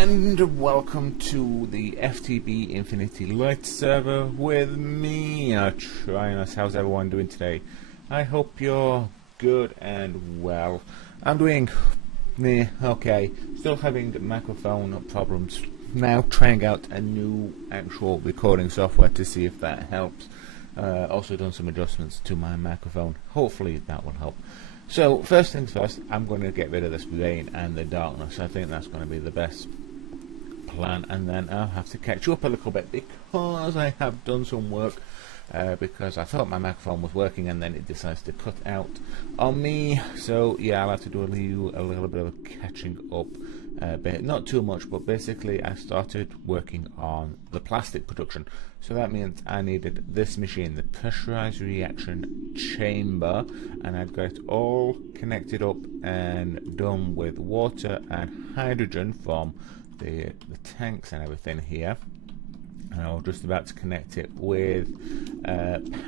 and welcome to the FtB Infinity Lite server with me, Tryonus. How's everyone doing today? I hope you're good and well. I'm doing okay. Still having microphone problems. Now trying out a new actual recording software to see if that helps. Also done some adjustments to my microphone. Hopefully that will help. So first things first, I'm going to get rid of this rain and the darkness. I think that's going to be the best plan, and then I'll have to catch you up a little bit because I have done some work because I thought my microphone was working and then it decides to cut out on me. So yeah, I'll have to do a little bit of catching up. But not too much, but basically I started working on the plastic production. So that means I needed this machine, the pressurized reaction chamber, and I've got it all connected up and done with water and hydrogen from the tanks and everything here. And I was just about to connect it with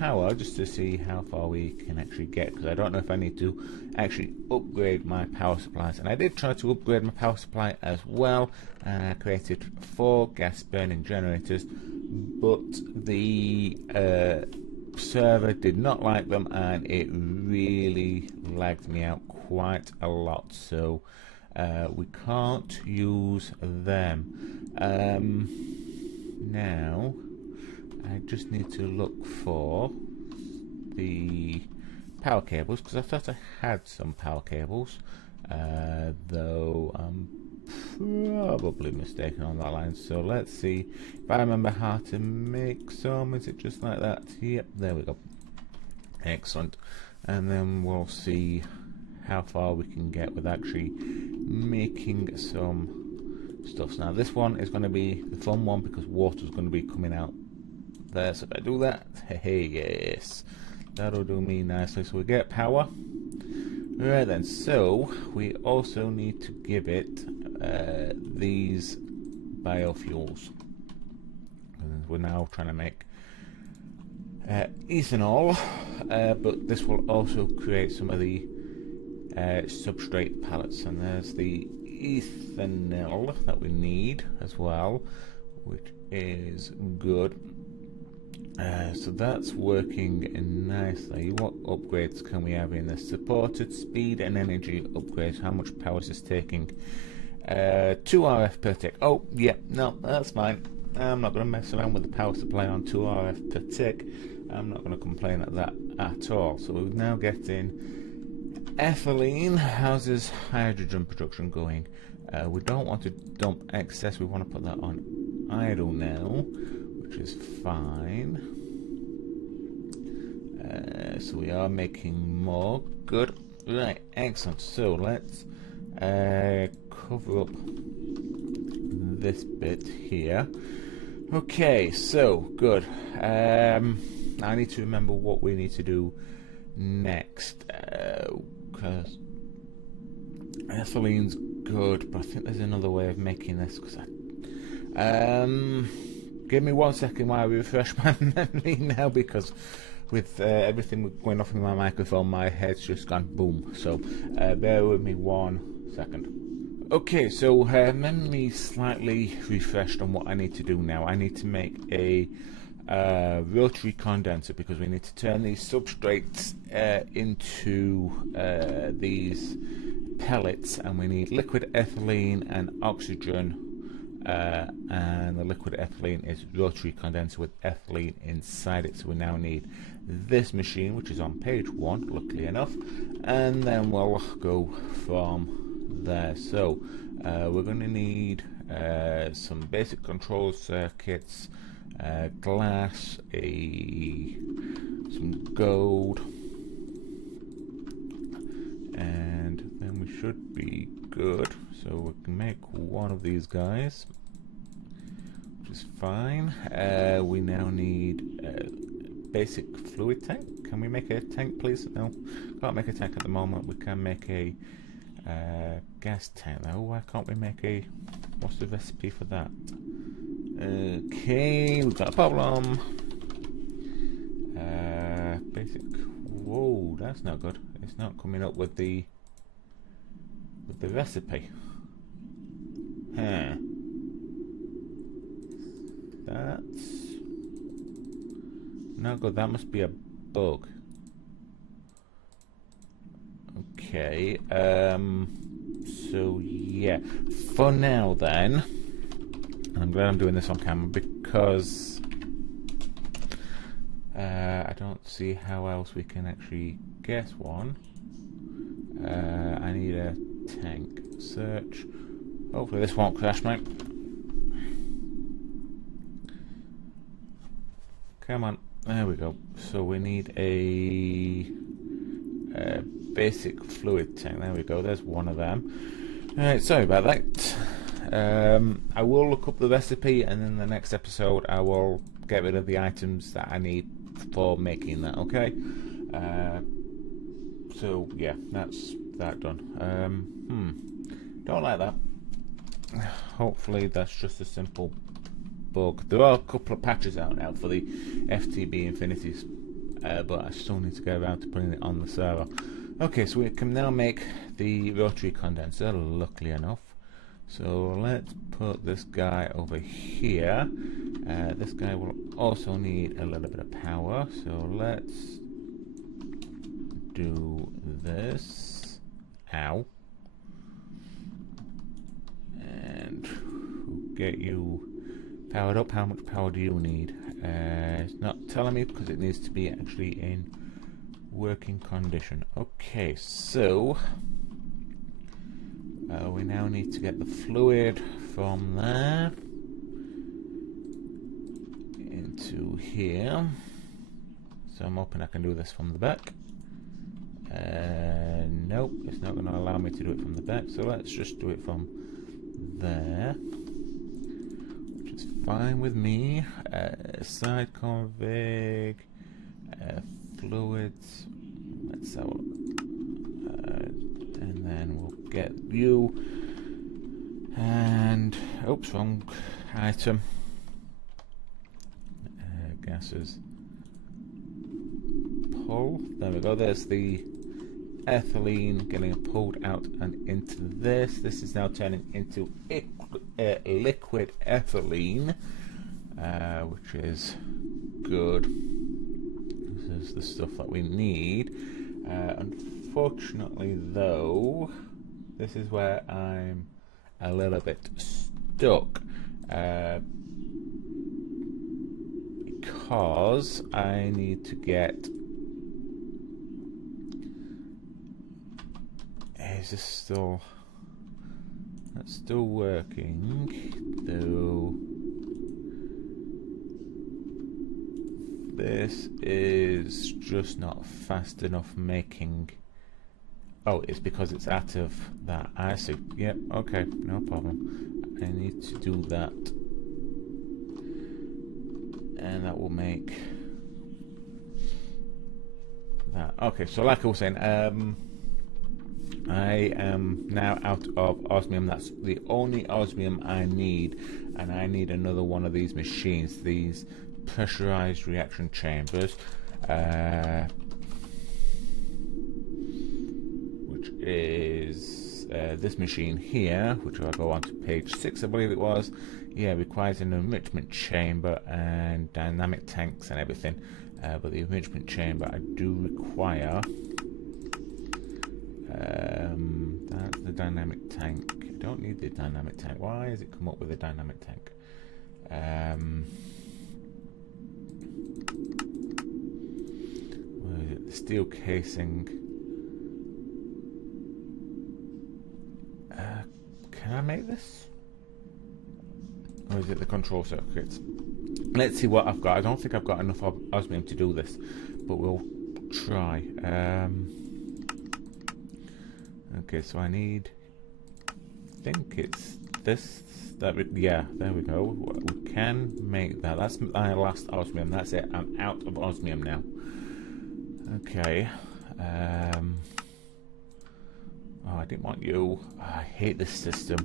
power just to see how far we can actually get, because I don't know if I need to actually upgrade my power supplies. And I did try to upgrade my power supply as well, and I created 4 gas burning generators, but the server did not like them and it really lagged me out quite a lot, so we can't use them. Now I just need to look for the power cables, because I thought I had some power cables, though I'm probably mistaken on that line. So let's see if I remember how to make some. Is it just like that? Yep, there we go. Excellent. And then we'll see how far we can get with actually making some stuff. Now this one is going to be the fun one because water's going to be coming out there. So if I do that, hey, yes, that'll do me nicely. So we get power. Right then, so we also need to give it these biofuels. And we're now trying to make ethanol, but this will also create some of the substrate pellets, and there's the ethanol that we need as well, which is good. So that's working nicely. What upgrades can we have in this? Supported speed and energy upgrades. How much power is this taking? 2 RF per tick. Oh yeah, no, that's fine. I'm not going to mess around with the power supply on 2 RF per tick. I'm not going to complain at that at all. So we're now getting ethylene. How's this hydrogen production going? We don't want to dump excess, we want to put that on idle now, which is fine. So we are making more. Good. Right, excellent. So let's cover up this bit here. Okay, so good. I need to remember what we need to do next, because ethylene's good, but I think there's another way of making this. Because give me 1 second while I refresh my memory now, because with everything going off in my microphone, my head's just gone boom. So bear with me 1 second. Okay, so memory slightly refreshed on what I need to do now. I need to make a rotary condenser, because we need to turn these substrates into these pellets, and we need liquid ethylene and oxygen, and the liquid ethylene is rotary condenser with ethylene inside it. So we now need this machine, which is on page 1, luckily enough, and then we'll go from there. So we're going to need some basic control circuits, glass, some gold, and then we should be good. So we can make one of these guys, which is fine. We now need a basic fluid tank. Can we make a tank, please? No, can't make a tank at the moment. We can make a gas tank though. Why can't we make a, what's the recipe for that? Okay, we've got a problem. Basic. Whoa, that's not good. It's not coming up with the recipe. Huh. That's not good. That must be a bug. Okay, so yeah, for now then, I'm glad I'm doing this on camera because I don't see how else we can actually get one. I need a tank search. Hopefully this won't crash, mate. Come on, there we go. So we need a basic fluid tank. There we go, there's one of them. Alright, sorry about that. I will look up the recipe, and in the next episode I will get rid of the items that I need for making that, okay? So yeah, that's that done. Don't like that. Hopefully that's just a simple bug. There are a couple of patches out now for the FtB Infinities, but I still need to get around to putting it on the server. Okay, so we can now make the rotary condenser, luckily enough. So let's put this guy over here. This guy will also need a little bit of power, so let's do this. Ow. And we'll get you powered up. How much power do you need? It's not telling me because it needs to be actually in working condition. Okay, so we now need to get the fluid from there into here. So I'm hoping I can do this from the back. Nope, it's not going to allow me to do it from the back, so let's just do it from there, which is fine with me. Side config, fluids, let's have a look. And then we'll get you, and oops, wrong item. Gases, pull, there we go, there's the ethylene getting pulled out and into this. This is now turning into liquid ethylene, which is good. This is the stuff that we need. Unfortunately though, this is where I'm a little bit stuck, because I need to get... Is this still... That's still working, though. This is just not fast enough making... Oh, it's because it's out of that. I see. Yep, okay, no problem. I need to do that. And that will make that. Okay, so like I was saying, I am now out of osmium. That's the only osmium I need, and I need another one of these machines, these pressurized reaction chambers, which is this machine here, which I'll go on to page 6, I believe it was. Yeah, requires an enrichment chamber and dynamic tanks and everything, but the enrichment chamber I do require. That's the dynamic tank. I don't need the dynamic tank. Why has it come up with a dynamic tank? Where is it? The steel casing. Can I make this? Or is it the control circuits? Let's see what I've got. I don't think I've got enough osmium to do this, but we'll try. Okay, so I need... I think it's this. Yeah, there we go. We can make that. That's my last osmium. That's it. I'm out of osmium now. Okay. Oh, I didn't want you. Oh, I hate this system.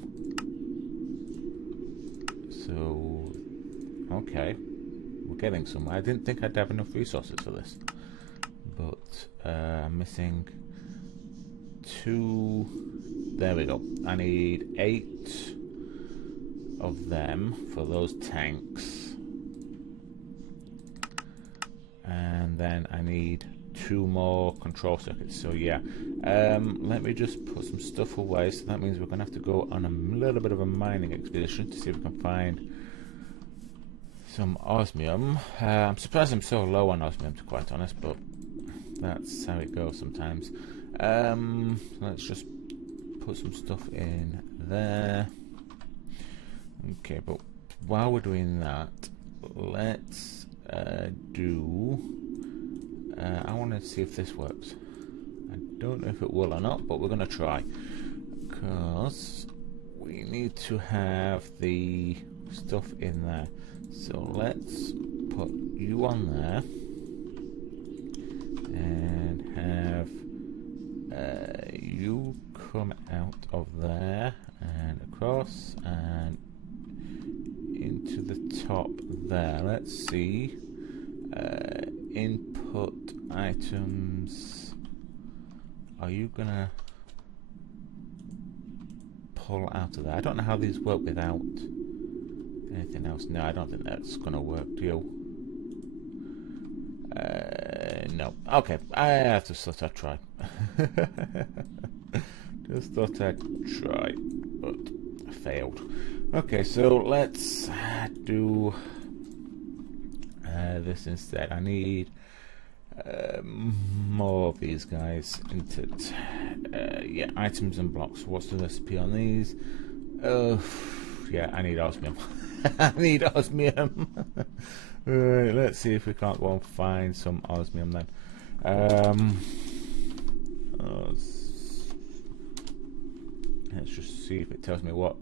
So, okay, we're getting somewhere. I didn't think I'd have enough resources for this, but I'm missing 2. There we go. I need 8 of them for those tanks. and then I need 2 more control circuits. So yeah, let me just put some stuff away. So that means we're going to have to go on a little bit of a mining expedition to see if we can find some osmium. I'm surprised I'm so low on osmium, to be quite honest, but that's how it goes sometimes. Let's just put some stuff in there. Okay, but while we're doing that, let's do... I want to see if this works. I don't know if it will or not, but we're going to try. Because we need to have the stuff in there. So let's put you on there. And have you come out of there and across and into the top there. Let's see. Input items. Are you gonna pull out of there? I don't know how these work without anything else. No, I don't think that's gonna work. Do you? No. Okay, I just thought I'd try. Just thought I'd try, but I failed. Okay, so let's do this instead. I need more of these guys into yeah, items and blocks. What's the recipe on these? Yeah, I need osmium. I need osmium. Right, let's see if we can't go and find some osmium then. Let's just see if it tells me what.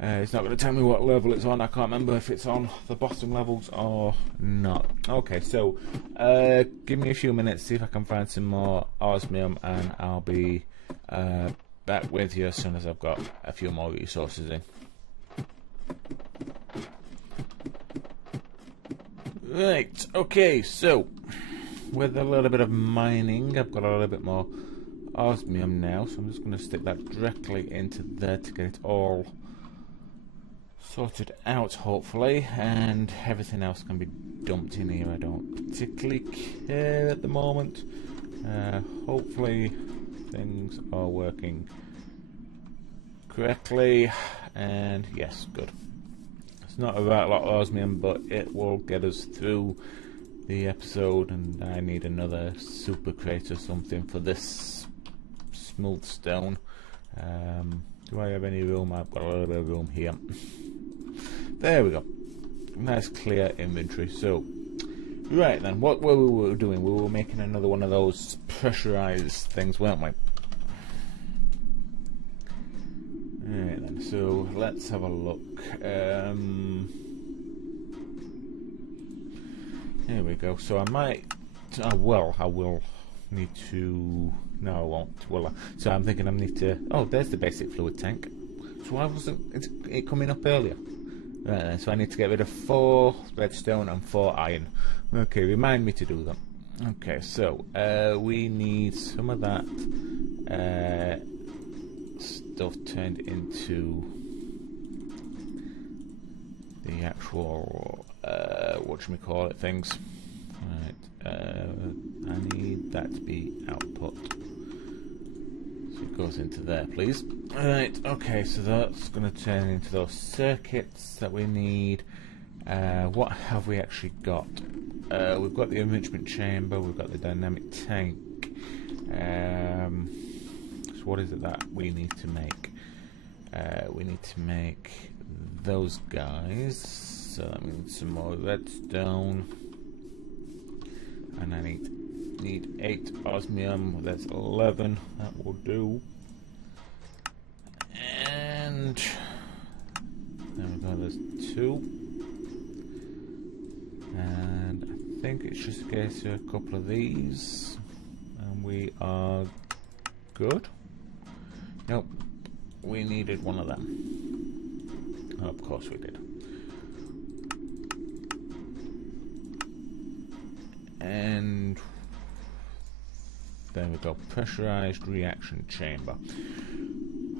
It's not going to tell me what level it's on. I can't remember if it's on the bottom levels or not. Okay, so give me a few minutes, see if I can find some more osmium, and I'll be back with you as soon as I've got a few more resources in. Right, okay, so with a little bit of mining, I've got a little bit more osmium now, so I'm just going to stick that directly into there to get it all sorted out, hopefully, and everything else can be dumped in here. I don't particularly care at the moment. Hopefully things are working correctly, and yes, good. It's not a right lot of osmium, but it will get us through the episode, and I need another super crate or something for this smooth stone. Do I have any room? I've got a little bit of room here. There we go. Nice clear inventory. So, right then, what were we doing? We were making another one of those pressurized things, weren't we? Alright then, so let's have a look. Here we go. So I might... well, I will need to... No, I won't. Will I? So I'm thinking I need to... Oh, there's the basic fluid tank. So why wasn't it coming up earlier? Right then, so I need to get rid of 4 redstone and 4 iron. Okay, remind me to do them. Okay, so we need some of that stuff turned into the actual whatchamacallit things. Right, I need that to be output. So it goes into there, please. Right, okay, so that's going to turn into those circuits that we need. What have we actually got? We've got the enrichment chamber, we've got the dynamic tank. So what is it that we need to make? We need to make those guys. So that means some more redstone. And I need 8 osmium. That's 11. That will do. And there we go. There's 2. And I think it's just a case of a couple of these, and we are good. Nope, we needed one of them. Oh, of course we did. And there we go, pressurized reaction chamber.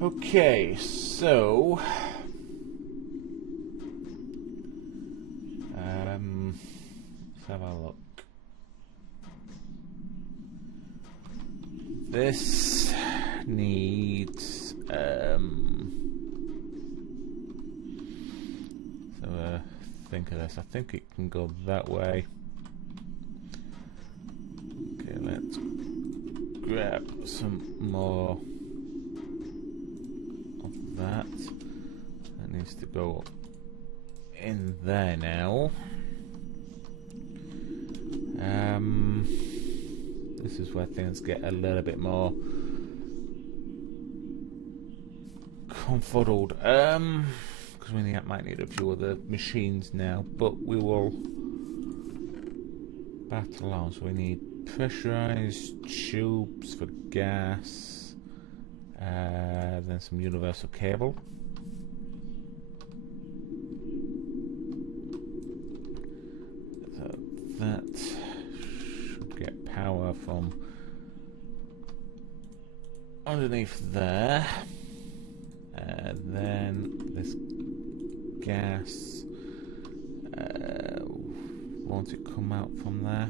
Okay, so let's have a look. this needs so think of this. I think it can go that way. Okay, let's grab some more of that. That needs to go in there now. This is where things get a little bit more confuddled, because we might need a few other machines now, but we will battle on. So we need pressurized tubes for gas, then some universal cable. So that should get power from underneath there. Then this gas, won't it come out from there?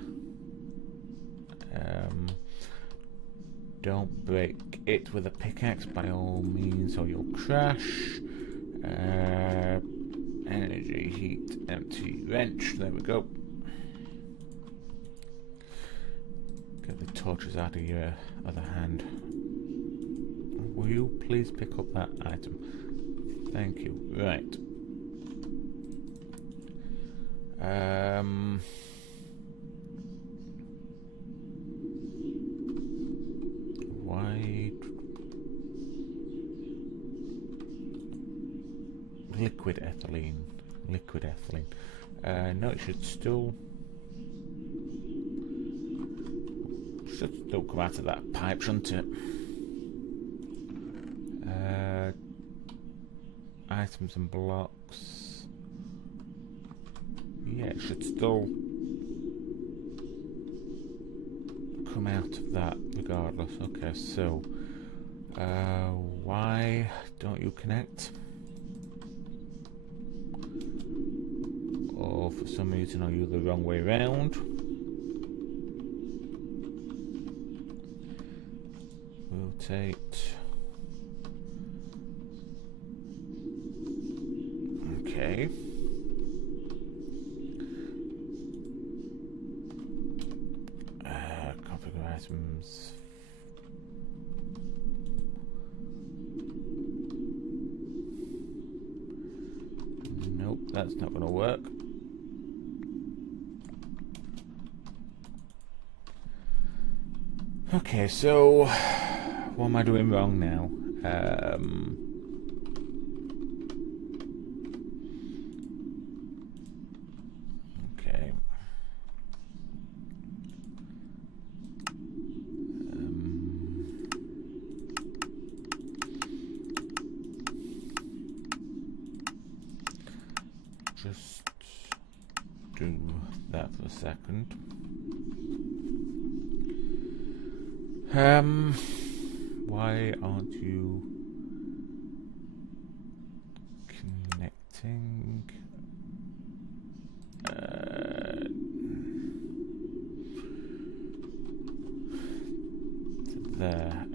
Don't break it with a pickaxe by all means, or you'll crash. Energy, heat, empty wrench. There we go. Get the torches out of your other hand. Will you please pick up that item? Thank you. Right. Why liquid ethylene? Liquid ethylene. No, it should still come out of that pipe, shouldn't it? Items and blocks. Yeah, it should still come out of that regardless. Okay, so why don't you connect? Or for some reason are you the wrong way round? Rotate. Okay. Configure items. Nope, that's not going to work. Okay, so what am I doing wrong now? Okay. Just do that for a second. Why aren't you connecting? To there.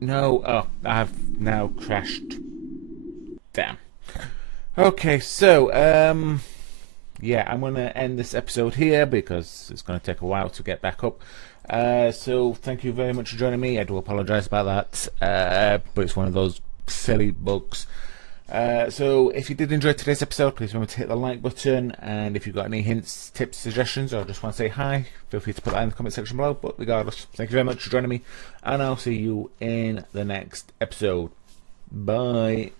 No. Oh, I've now crashed. Damn. Okay, so yeah, I'm going to end this episode here because it's going to take a while to get back up. So thank you very much for joining me. I do apologise about that, but it's one of those silly bugs. So if you did enjoy today's episode, please remember to hit the like button, and if you've got any hints, tips, suggestions, or just want to say hi, feel free to put that in the comment section below. But regardless, thank you very much for joining me, and I'll see you in the next episode. Bye.